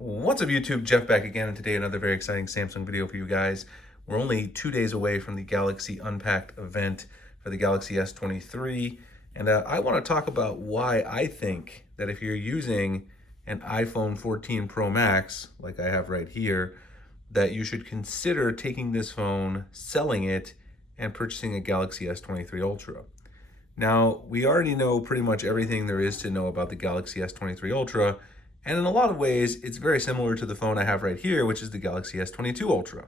What's up YouTube, Jeff back again, and today another very exciting Samsung video for you guys. We're only 2 days away from the Galaxy Unpacked event for the Galaxy S23, and I want to talk about why I think that if you're using an iPhone 14 Pro Max, like I have right here, that you should consider taking this phone, selling it, and purchasing a Galaxy S23 Ultra. Now, we already know pretty much everything there is to know about the Galaxy S23 Ultra, and in a lot of ways, it's very similar to the phone I have right here, which is the Galaxy S22 Ultra.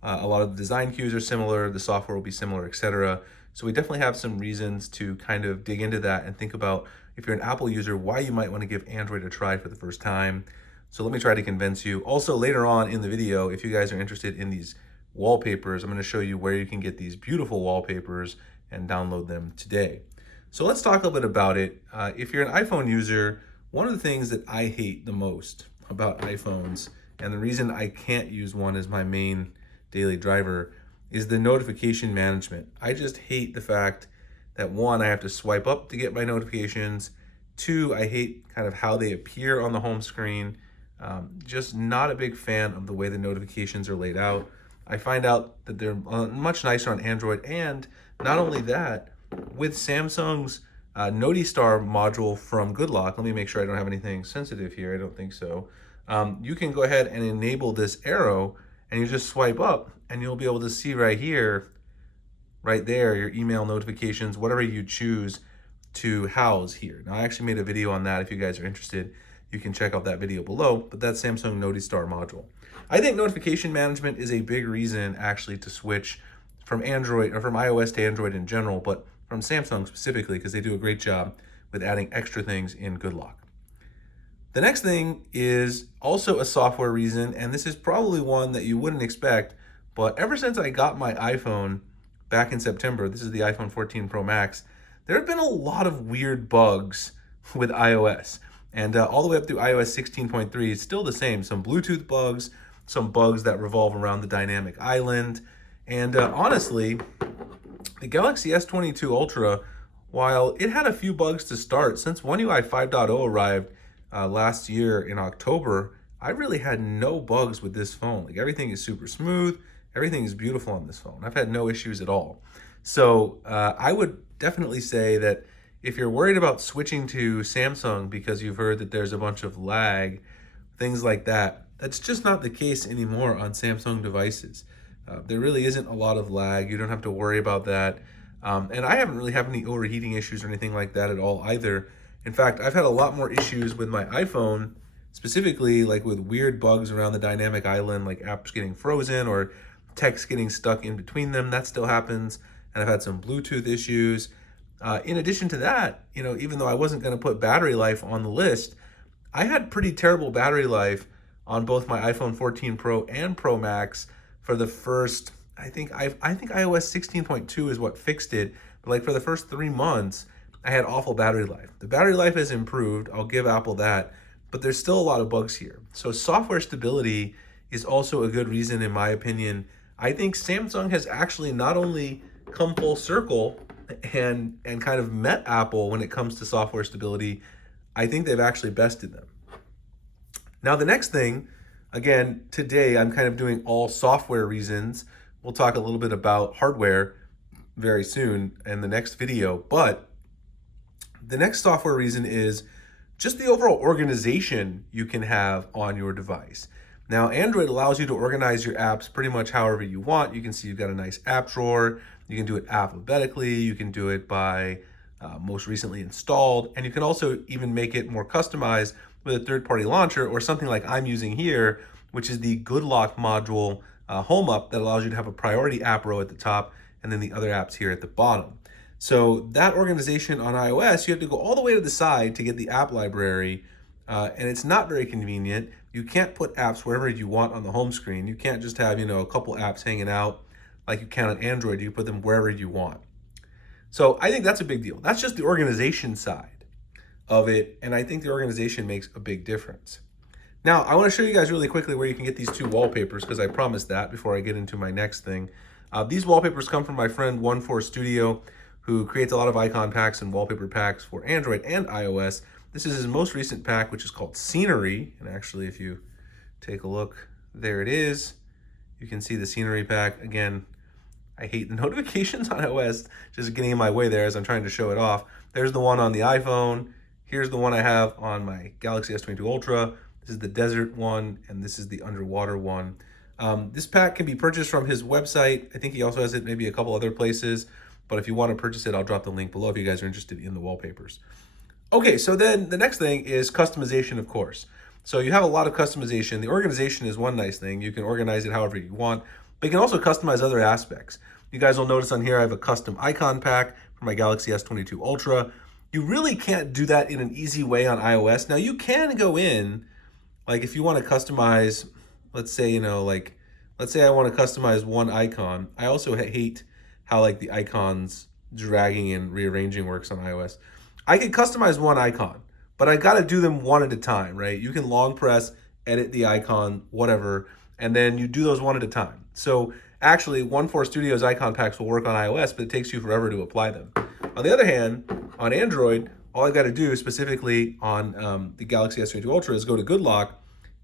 A lot of the design cues are similar, the software will be similar, etc. So we definitely have some reasons to kind of dig into that and think about, if you're an Apple user, why you might want to give Android a try for the first time. So let me try to convince you. Also, later on in the video, if you guys are interested in these wallpapers, I'm going to show you where you can get these beautiful wallpapers and download them today. So let's talk a little bit about it. If you're an iPhone user, one of the things that I hate the most about iPhones, and the reason I can't use one as my main daily driver, is the notification management. I just hate the fact that, one, I have to swipe up to get my notifications. Two, I hate kind of how they appear on the home screen. Just not a big fan of the way the notifications are laid out. I find out that they're much nicer on Android, and not only that, with Samsung's Noti Star module from GoodLock, let me make sure I don't have anything sensitive here, I don't think so. You can go ahead and enable this arrow, and you just swipe up, and you'll be able to see right here, right there, your email notifications, whatever you choose to house here. Now, I actually made a video on that. If you guys are interested, you can check out that video below, but that's Samsung Noti Star module. I think notification management is a big reason actually to switch from Android, or from iOS to Android in general, but from Samsung specifically, because they do a great job with adding extra things in GoodLock. The next thing is also a software reason, and this is probably one that you wouldn't expect, but ever since I got my iPhone back in September, this is the iPhone 14 Pro Max, there have been a lot of weird bugs with iOS. And all the way up through iOS 16.3, it's still the same. Some Bluetooth bugs, some bugs that revolve around the dynamic island. And honestly, the Galaxy S22 Ultra, while it had a few bugs to start, since oneui 5.0 arrived last year in October, I really had no bugs with this phone. Like, everything is super smooth, everything is beautiful on this phone. I've had no issues at all. So I would definitely say that if you're worried about switching to Samsung because you've heard that there's a bunch of lag, things like that, that's just not the case anymore on Samsung devices. There really isn't a lot of lag. You don't have to worry about that. And I haven't really had any overheating issues or anything like that at all either. In fact, I've had a lot more issues with my iPhone, specifically like with weird bugs around the dynamic island, like apps getting frozen or text getting stuck in between them. That still happens. And I've had some Bluetooth issues. In addition to that, even though I wasn't going to put battery life on the list, I had pretty terrible battery life on both my iPhone 14 Pro and Pro Max for the first, I think iOS 16.2 is what fixed it, but like for the first 3 months, I had awful battery life. The battery life has improved, I'll give Apple that, but there's still a lot of bugs here. So software stability is also a good reason, in my opinion. I think Samsung has actually not only come full circle and kind of met Apple when it comes to software stability, I think they've actually bested them. Now, the next thing, again, today I'm kind of doing all software reasons. We'll talk a little bit about hardware very soon in the next video, but the next software reason is just the overall organization you can have on your device. Now, Android allows you to organize your apps pretty much however you want. You can see you've got a nice app drawer. You can do it alphabetically. You can do it by most recently installed. And you can also even make it more customized with a third-party launcher, or something like I'm using here, which is the GoodLock module home up that allows you to have a priority app row at the top and then the other apps here at the bottom. So that organization on iOS, you have to go all the way to the side to get the app library, and it's not very convenient. You can't put apps wherever you want on the home screen. You can't just have, a couple apps hanging out like you can on Android. You put them wherever you want. So I think that's a big deal. That's just the organization side of it, and I think the organization makes a big difference. Now, I want to show you guys really quickly where you can get these two wallpapers, because I promised that before I get into my next thing. These wallpapers come from my friend One4Studio, who creates a lot of icon packs and wallpaper packs for Android and iOS. This is his most recent pack, which is called Scenery. And actually, if you take a look, there it is. You can see the Scenery pack. Again, I hate the notifications on iOS, just getting in my way there as I'm trying to show it off. There's the one on the iPhone. Here's the one I have on my Galaxy S22 Ultra. This is the desert one, and this is the underwater one. This pack can be purchased from his website. I think he also has it maybe a couple other places, but if you want to purchase it, I'll drop the link below if you guys are interested in the wallpapers. Okay, so then the next thing is customization, of course. So you have a lot of customization. The organization is one nice thing. You can organize it however you want, but you can also customize other aspects. You guys will notice on here I have a custom icon pack for my Galaxy S22 Ultra. You really can't do that in an easy way on iOS. Now you can go in, like if you want to customize, let's say, let's say I want to customize one icon. I also hate how like the icons dragging and rearranging works on iOS. I could customize one icon, but I got to do them one at a time, right? You can long press, edit the icon, whatever, and then you do those one at a time. So actually, OneForce Studio's icon packs will work on iOS, but it takes you forever to apply them. On the other hand, on Android, all I've got to do specifically on the Galaxy S22 Ultra is go to GoodLock,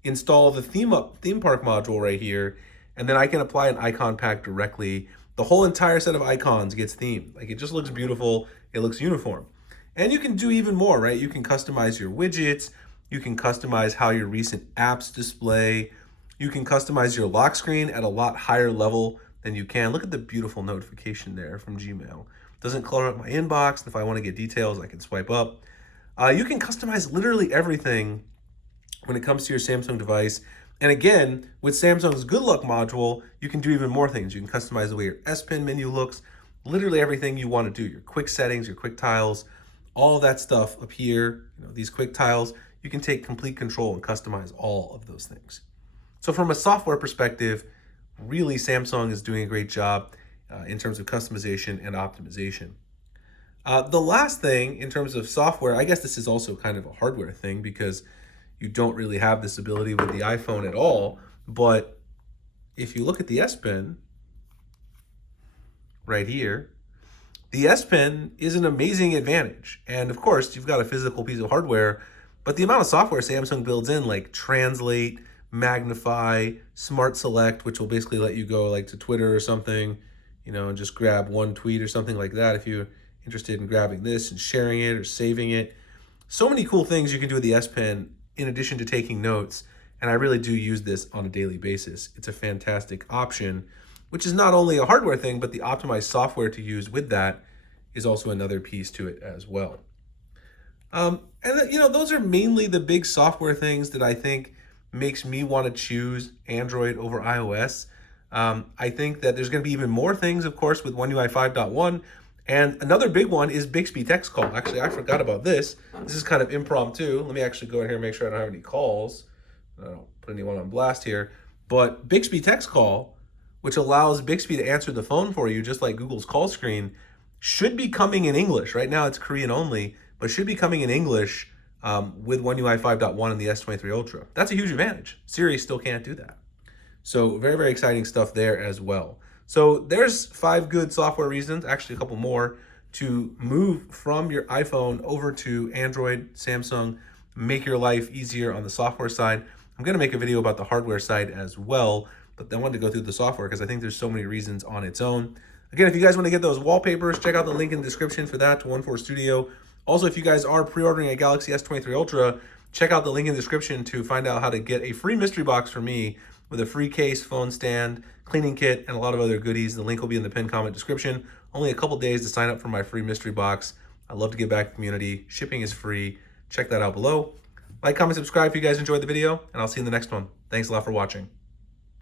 install the theme park module right here, and then I can apply an icon pack directly. The whole entire set of icons gets themed. Like, it just looks beautiful. It looks uniform. And you can do even more, right? You can customize your widgets. You can customize how your recent apps display. You can customize your lock screen at a lot higher level than you can. Look at the beautiful notification there from Gmail. Doesn't clutter up my inbox. If I want to get details, I can swipe up. You can customize literally everything when it comes to your Samsung device. And again, with Samsung's Good Luck module, you can do even more things. You can customize the way your S Pen menu looks, literally everything you want to do, your quick settings, your quick tiles, all of that stuff up here, these quick tiles, you can take complete control and customize all of those things. So from a software perspective, really Samsung is doing a great job in terms of customization and optimization. The last thing in terms of software, I guess this is also kind of a hardware thing because you don't really have this ability with the iPhone at all, but if you look at the S Pen right here, the S Pen is an amazing advantage. And of course, you've got a physical piece of hardware, but the amount of software Samsung builds in, like Translate, Magnify, Smart Select, which will basically let you go like to Twitter or something, and just grab one tweet or something like that if you're interested in grabbing this and sharing it or saving it. So many cool things you can do with the S Pen in addition to taking notes. And I really do use this on a daily basis. It's a fantastic option, which is not only a hardware thing, but the optimized software to use with that is also another piece to it as well. Those are mainly the big software things that I think makes me want to choose Android over iOS. I think that there's going to be even more things, of course, with One UI 5.1. And another big one is Bixby Text Call. Actually, I forgot about this. This is kind of impromptu. Let me actually go in here and make sure I don't have any calls. I don't put anyone on blast here. But Bixby Text Call, which allows Bixby to answer the phone for you, just like Google's call screen, should be coming in English. Right now it's Korean only, but should be coming in English with One UI 5.1 and the S23 Ultra. That's a huge advantage. Siri still can't do that. So very, very exciting stuff there as well. So there's 5 good software reasons, actually a couple more, to move from your iPhone over to Android, Samsung, make your life easier on the software side. I'm going to make a video about the hardware side as well, but I wanted to go through the software because I think there's so many reasons on its own. Again, if you guys want to get those wallpapers, check out the link in the description for that to OneForce Studio. Also, if you guys are pre-ordering a Galaxy S23 Ultra, check out the link in the description to find out how to get a free mystery box from me with a free case, phone stand, cleaning kit, and a lot of other goodies. The link will be in the pinned comment description. Only a couple days to sign up for my free mystery box. I love to give back to the community. Shipping is free. Check that out below. Like, comment, subscribe if you guys enjoyed the video, and I'll see you in the next one. Thanks a lot for watching.